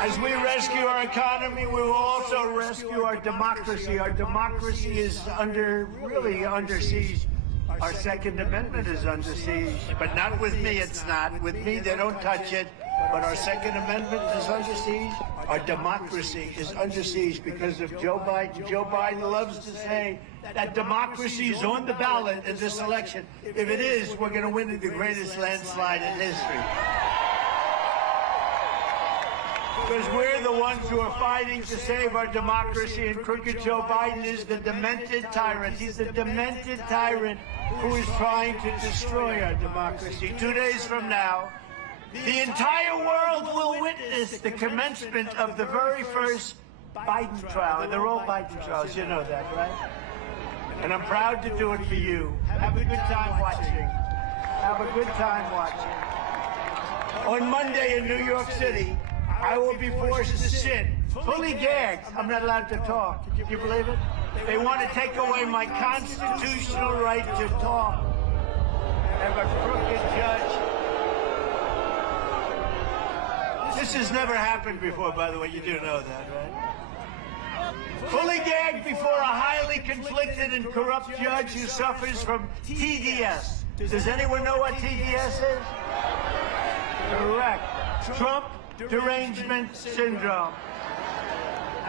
As we rescue our economy, we will also rescue our democracy. Our democracy is really under siege. Our Second Amendment is under siege, but not with me, it's not. With me, they don't touch it. But our Second Amendment is under siege. Our democracy is under siege because of Joe Biden. Joe Biden loves to say that democracy is on the ballot in this election. If it is, we're going to win the greatest landslide in history. Because we're the ones who are fighting to save our democracy, and crooked Joe Biden is the demented tyrant. He's the demented tyrant who is trying to destroy our democracy. 2 days from now, the entire world will witness the commencement of the very first Biden trial. And they're all Biden trials, you know that, right? And I'm proud to do it for you. Have a good time watching. Have a good time watching. On Monday in New York City, I will be forced to sit, fully gagged. I'm not allowed to talk. Can you believe it? They want to take away my constitutional right to talk. I have a crooked judge. This has never happened before, by the way. You do know that, right? Fully gagged before a highly conflicted and corrupt judge who suffers from TDS. Does anyone know what TDS is? Correct. Trump derangement syndrome.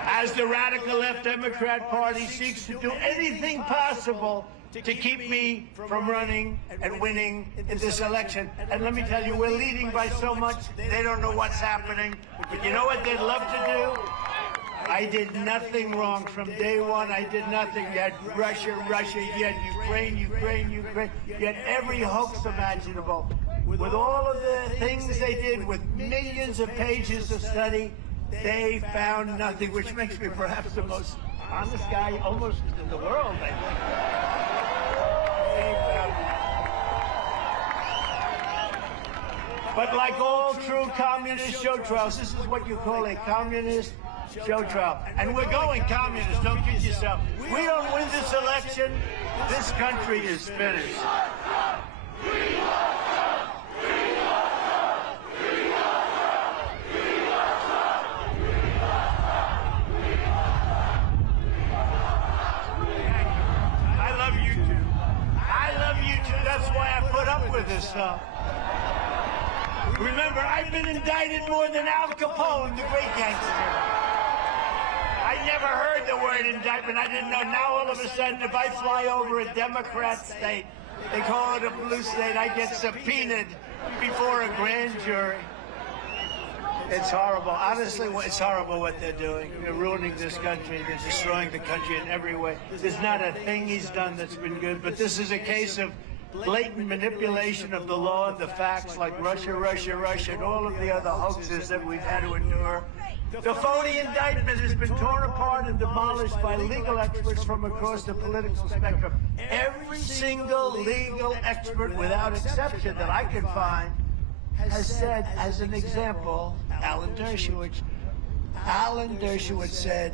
As the radical left Democrat Party seeks to do anything possible to keep me from running and winning in this election. And let me tell you, we're leading by so much, they don't know what's happening. But you know what they'd love to do? I did nothing wrong from day one. I did nothing. You had Russia, you had Ukraine, you had every hoax imaginable. With all of the things they did, with millions of pages of study, they found nothing, which makes me perhaps the most honest guy almost in the world, I think. But like all true communist show trials, this is what you call a communist show trial. And we're going communist, don't kid yourself. We don't win this election, this country is finished. I love you too. I love you too. That's why I put up with this stuff. Remember, I've been indicted more than Al Capone, the great gangster. I never heard the word indictment. I didn't know. Now, all of a sudden, if I fly over a Democrat state, they call it a blue state, I get subpoenaed before a grand jury. It's horrible. Honestly, it's horrible what they're doing. They're ruining this country. They're destroying the country in every way. There's not a thing he's done that's been good, but this is a case of blatant manipulation of the law and the facts, like Russia, and all of the other hoaxes that we've had to endure. The phony indictment has been torn apart and demolished by legal experts from across the political spectrum. Every single legal expert, without exception, that I can find, has said, as an example, Alan Dershowitz. Alan Dershowitz said,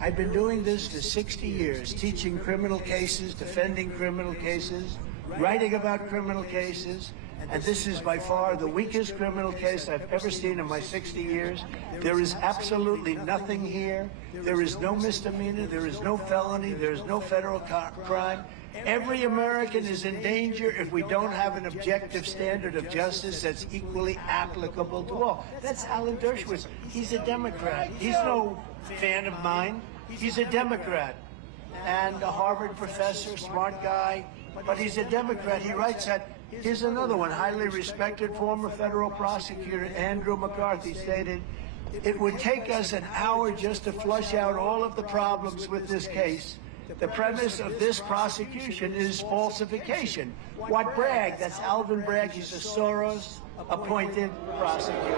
I've been doing this for 60 years, teaching criminal cases, defending criminal cases, writing about criminal cases, and this is by far the weakest criminal case I've ever seen in my 60 years. There is absolutely nothing here. There is no misdemeanor. There is no felony. There is no federal crime. Every American is in danger if we don't have an objective standard of justice that's equally applicable to all. That's Alan Dershowitz. He's a Democrat. He's no fan of mine. He's a Democrat and a Harvard professor, smart guy. But he's a Democrat. He writes that. Here's another one. Highly respected former federal prosecutor Andrew McCarthy stated, it would take us an hour just to flush out all of the problems with this case. The premise of this prosecution is falsification. What Bragg, that's Alvin Bragg, he's a Soros-appointed prosecutor.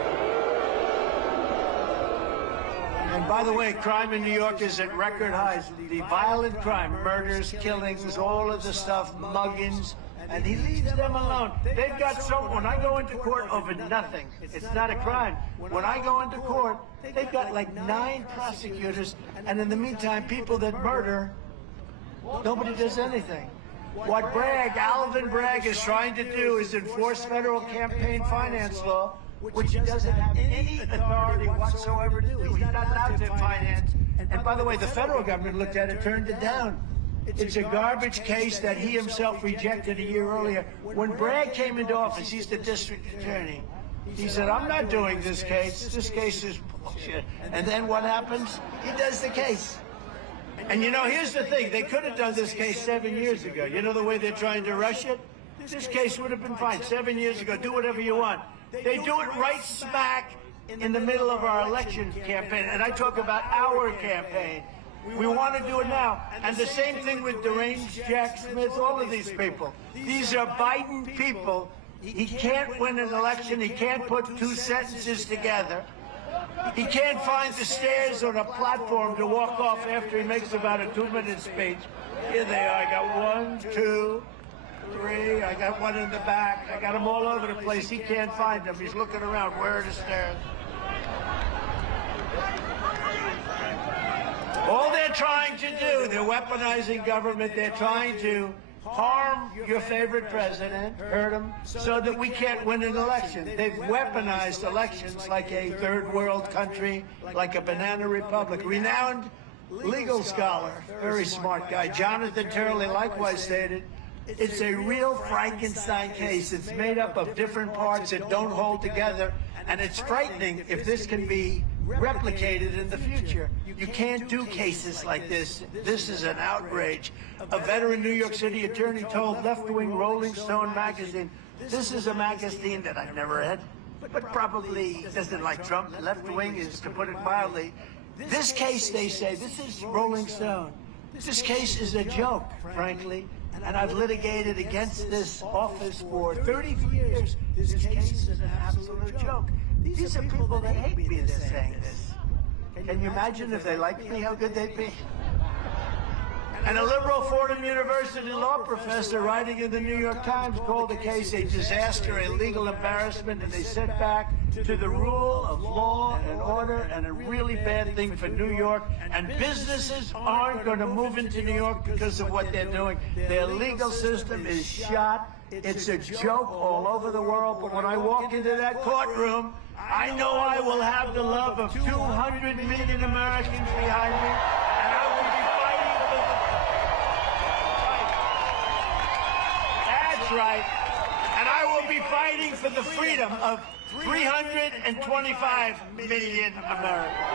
And by the way, crime in New York is at record highs. The violent crime, murders, killings, all of the stuff, muggings, and he leaves them alone. They've got some, when I go into court over nothing, it's not a crime. When I go into court, they've got like 9 prosecutors, and in the meantime, people that murder, nobody does anything. What Bragg, Alvin Bragg, is trying to do is enforce federal campaign finance law which he doesn't have any authority whatsoever to do. He's not allowed to finance. And by the way, the federal government looked at it, turned it down. It's a garbage case that he himself rejected a year earlier. When Bragg came into office, he's the district attorney. He said, I'm not doing this case. This case is bullshit. And then what happens? He does the case. And you know, here's the thing. They could have done this case 7 years ago. You know the way they're trying to rush it? This case would have been fine 7 years ago. Do whatever you want. They do it right smack in the middle of our election campaign. And I talk about our campaign. We want to do it now. And the same thing with deranged Jack Smith, all of these people. These are Biden people. He can't win an election. He can't put two sentences together. He can't find the stairs on a platform to walk off after he makes about a 2-minute speech. Here they are. I got 1, 2, 3. I got one in the back. I got them all over the place. He can't find them. He's looking around. Where are the stairs? All they're trying to do, they're weaponizing government. They're trying to harm your favorite president, hurt him, so that we can't win an election. They've weaponized elections like a third world country, like a banana republic. Renowned legal scholar, very smart guy, Jonathan Turley, likewise stated, it's a real Frankenstein case. It's made up of different parts that don't hold together, and it's frightening if this can be replicated in the future. You can't do cases like this. This is an outrage. A veteran New York City attorney told left-wing Rolling Stone magazine, this is a magazine that I've never read, but probably doesn't like Trump. Left-wing is, to put it mildly. This case, they say, this is Rolling Stone. This case is a joke, frankly, and I've litigated against this office for 33 years. This case is an absolute joke. These are people that hate me that are saying this. Can you imagine if they liked me, how good they'd be? And a liberal Fordham University law professor writing in the New York Times called the case a disaster, a legal embarrassment, and they sent back to the rule of law and order, and a really bad thing for New York. And businesses aren't going to move into New York because of what they're doing. Their legal system is shot. It's a joke all over the world. But when I walk into that courtroom, I know I will have the love of 200 million Americans behind me, and I will be fighting for the... That's right. And I will be fighting for the freedom of 325 million Americans.